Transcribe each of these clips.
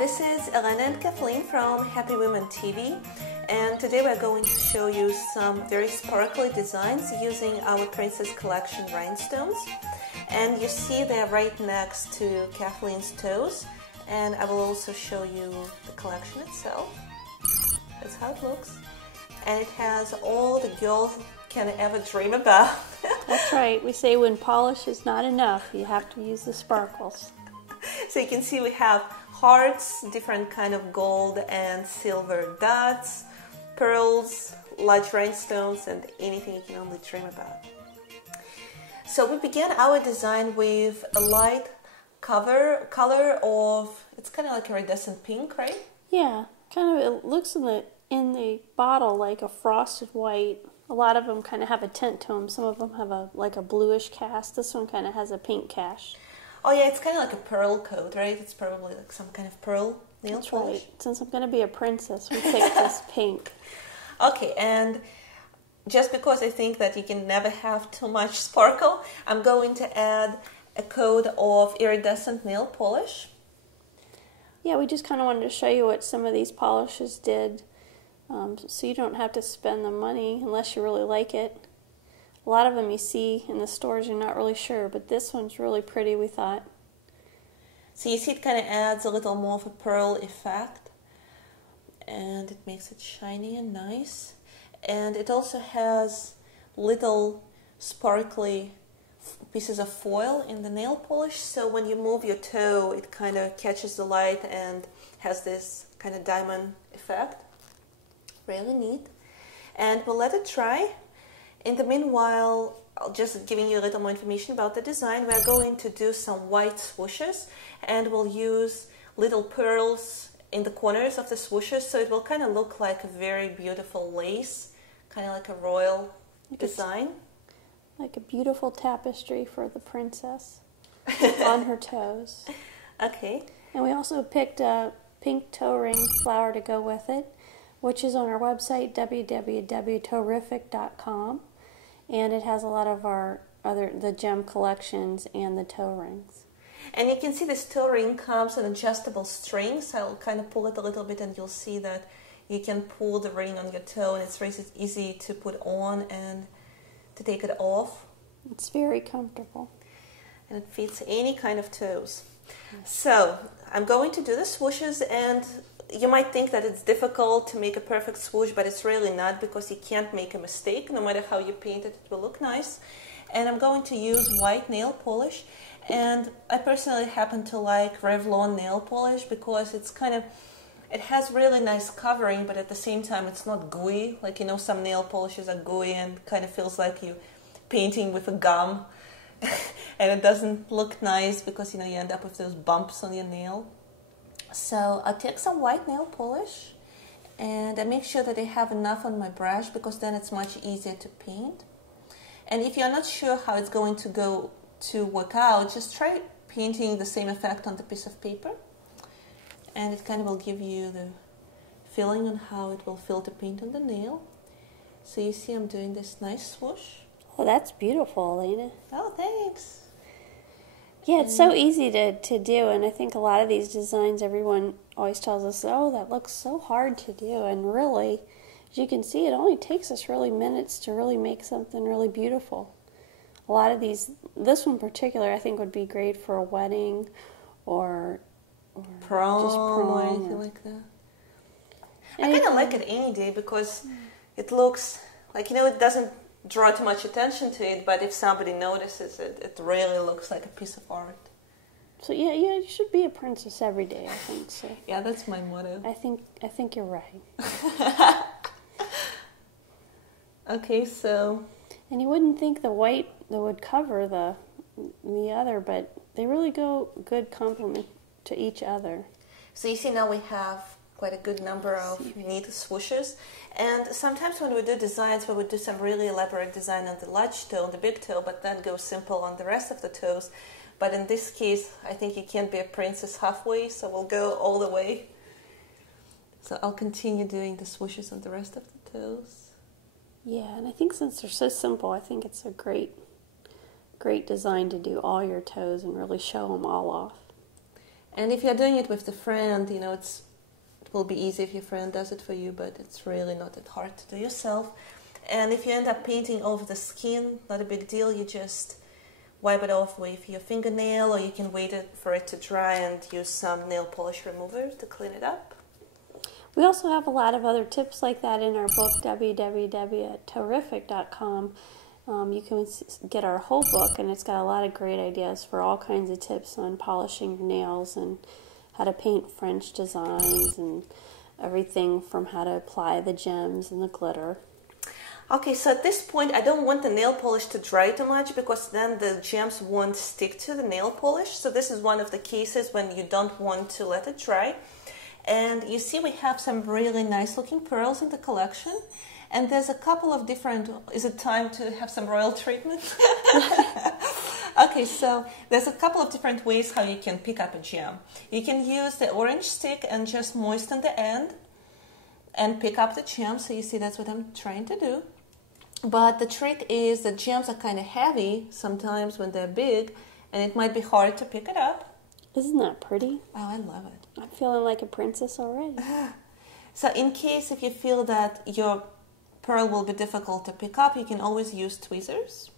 this is Elena and Kathleen from Happy Women TV, and today we're going to show you some very sparkly designs using our Princess Collection rhinestones. And you see they're right next to Kathleen's toes, and I will also show you the collection itself. That's how it looks, and it has all the girls can ever dream about. That's right. We say when polish is not enough, you have to use the sparkles. So you can see we have hearts, different kind of gold and silver dots, pearls, large rhinestones, and anything you can only dream about. So we began our design with a light color of, it's kind of like a iridescent pink, right? Yeah, kind of. It looks in the bottle like a frosted white. A lot of them kind of have a tint to them. Some of them have like a bluish cast. This one kind of has a pink cast. Oh yeah, it's kind of like a pearl coat, right? It's probably like some kind of pearl nail polish. Right. Since I'm going to be a princess, we picked this pink. Okay, and just because I think that you can never have too much sparkle, I'm going to add a coat of iridescent nail polish. Yeah, we just kind of wanted to show you what some of these polishes did, so you don't have to spend the money unless you really like it. A lot of them you see in the stores, you're not really sure, but this one's really pretty, we thought. So you see it kind of adds a little more of a pearl effect, and it makes it shiny and nice. And it also has little sparkly pieces of foil in the nail polish, so when you move your toe, it kind of catches the light and has this kind of diamond effect. Really neat. And we'll let it dry. In the meanwhile, I'll just giving you a little more information about the design. We're going to do some white swooshes, and we'll use little pearls in the corners of the swooshes, so it will kind of look like a very beautiful lace, kind of like a royal design. Like a beautiful tapestry for the princess on her toes. Okay. And we also picked a pink toe ring flower to go with it, which is on our website, www.toerific.com. And it has a lot of the gem collections and the toe rings. And you can see this toe ring comes on adjustable strings. I'll kind of pull it a little bit, and you'll see that you can pull the ring on your toe, and it's really easy to put on and to take it off. It's very comfortable. And it fits any kind of toes. So I'm going to do the swooshes, and you might think that it's difficult to make a perfect swoosh, but it's really not, because you can't make a mistake. No matter how you paint it, it will look nice. And I'm going to use white nail polish, and I personally happen to like Revlon nail polish because it's it has really nice covering, but at the same time it's not gooey. Like, you know, some nail polishes are gooey and kind of feels like you're painting with a gum and it doesn't look nice because, you know, you end up with those bumps on your nail. So I'll take some white nail polish, and I make sure that I have enough on my brush, because then it's much easier to paint. And if you're not sure how it's going to work out, just try painting the same effect on the piece of paper, and it kind of will give you the feeling on how it will feel to paint on the nail. So you see I'm doing this nice swoosh. Oh, that's beautiful, Elena. Oh, thanks. Yeah, it's so easy to do, and I think a lot of these designs, everyone always tells us, oh, that looks so hard to do, and really, as you can see, it only takes us really minutes to really make something really beautiful. A lot of these, this one in particular, I think would be great for a wedding or prom, just prom or anything like that. I kind of like it any day, because it looks like, you know, it doesn't draw too much attention to it, but if somebody notices it, it really looks like a piece of art. So yeah, you should be a princess every day, I think so. Yeah, that's my motto. I think you're right. Okay, so. And you wouldn't think the white that would cover the other, but they really go good complement to each other. So you see, now we have quite a good number of neat swooshes, and sometimes when we do designs, we would do some really elaborate design on the large toe, on the big toe, but then go simple on the rest of the toes. But in this case, I think you can't be a princess halfway, so we'll go all the way. So I'll continue doing the swooshes on the rest of the toes. Yeah, and I think since they're so simple, I think it's a great design to do all your toes and really show them all off. And if you're doing it with the friend, you know, it will be easy if your friend does it for you, but it's really not that hard to do yourself. And if you end up painting over the skin, not a big deal. You just wipe it off with your fingernail, or you can wait for it to dry and use some nail polish remover to clean it up. We also have a lot of other tips like that in our book, www.terrific.com. You can get our whole book, and it's got a lot of great ideas for all kinds of tips on polishing your nails and how to paint French designs and everything from how to apply the gems and the glitter. Okay, so at this point, I don't want the nail polish to dry too much because then the gems won't stick to the nail polish. So this is one of the cases when you don't want to let it dry. And you see we have some really nice looking pearls in the collection. And there's a couple of different... Is it time to have some royal treatment? Okay, so there's a couple of different ways how you can pick up a gem. You can use the orange stick and just moisten the end and pick up the gem. So you see that's what I'm trying to do. But the trick is the gems are kind of heavy sometimes when they're big, and it might be hard to pick it up. Isn't that pretty? Oh, I love it. I'm feeling like a princess already. So in case if you feel that your pearl will be difficult to pick up, you can always use tweezers.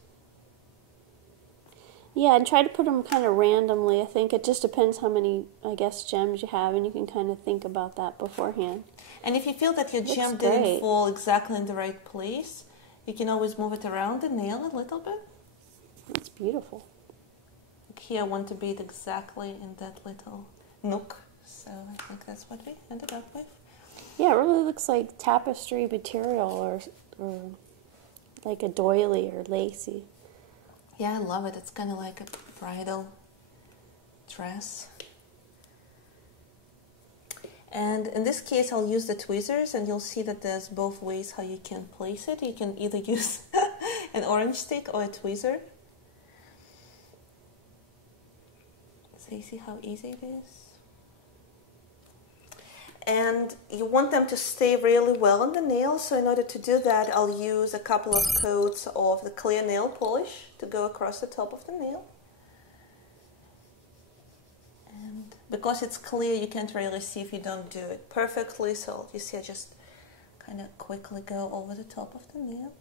Yeah, and try to put them kind of randomly. I think it just depends how many, I guess, gems you have, and you can kind of think about that beforehand. And if you feel that your gem didn't fall exactly in the right place, you can always move it around the nail a little bit. It's beautiful. Here I want to be exactly in that little nook, so I think that's what we ended up with. Yeah, it really looks like tapestry material or like a doily or lacy. Yeah, I love it. It's kind of like a bridal dress. And in this case, I'll use the tweezers, and you'll see that there's both ways how you can place it. You can either use an orange stick or a tweezer. So you see how easy it is? And you want them to stay really well on the nail, so in order to do that, I'll use a couple of coats of the clear nail polish to go across the top of the nail. And because it's clear, you can't really see if you don't do it perfectly, so you see I just kind of quickly go over the top of the nail.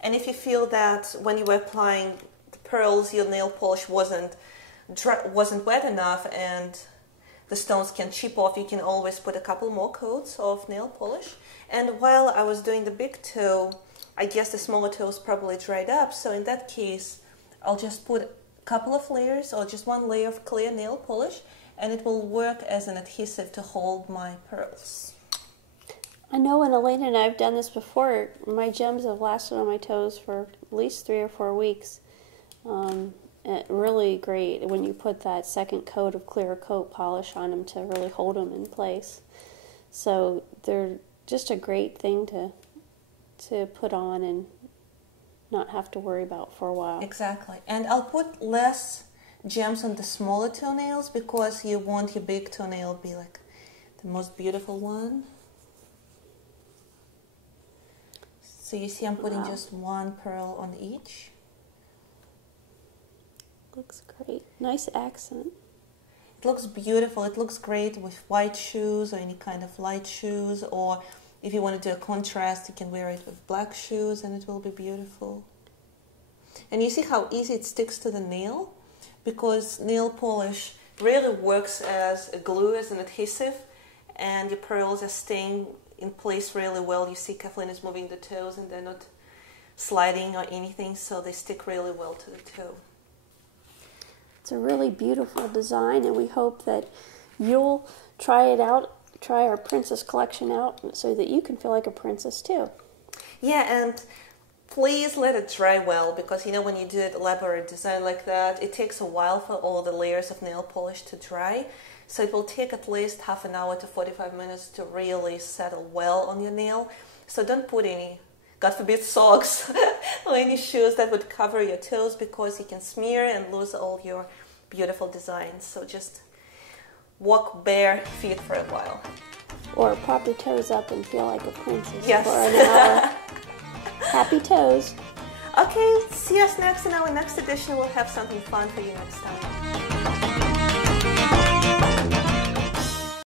And if you feel that when you were applying the pearls, your nail polish wasn't wet enough and the stones can chip off, you can always put a couple more coats of nail polish. And while I was doing the big toe, I guess the smaller toes probably dried up, so in that case, I'll just put a couple of layers or just one layer of clear nail polish, and it will work as an adhesive to hold my pearls. I know when Elena and I have done this before, my gems have lasted on my toes for at least 3 or 4 weeks. Really great when you put that second coat of clear coat polish on them to really hold them in place. So they're just a great thing to put on and not have to worry about for a while. Exactly. And I'll put less gems on the smaller toenails because you want your big toenail to be like the most beautiful one. So you see I'm putting just one pearl on each. Looks great. Nice accent. It looks beautiful. It looks great with white shoes or any kind of light shoes, or if you want to do a contrast, you can wear it with black shoes and it will be beautiful. And you see how easy it sticks to the nail, because nail polish really works as a glue, as an adhesive, and your pearls are staying in place really well. You see Kathleen is moving the toes and they're not sliding or anything, so they stick really well to the toe. It's a really beautiful design, and we hope that you'll try it out, try our princess collection out, so that you can feel like a princess too. Yeah, and please let it dry well, because you know when you do an elaborate design like that, it takes a while for all the layers of nail polish to dry. So it will take at least half an hour to 45 minutes to really settle well on your nail. So don't put any, God forbid, socks or any shoes that would cover your toes, because you can smear and lose all your beautiful designs. So just walk bare feet for a while. Or pop your toes up and feel like a princess yes. for an hour. Happy toes. Okay, see us next in our next edition. We'll have something fun for you next time.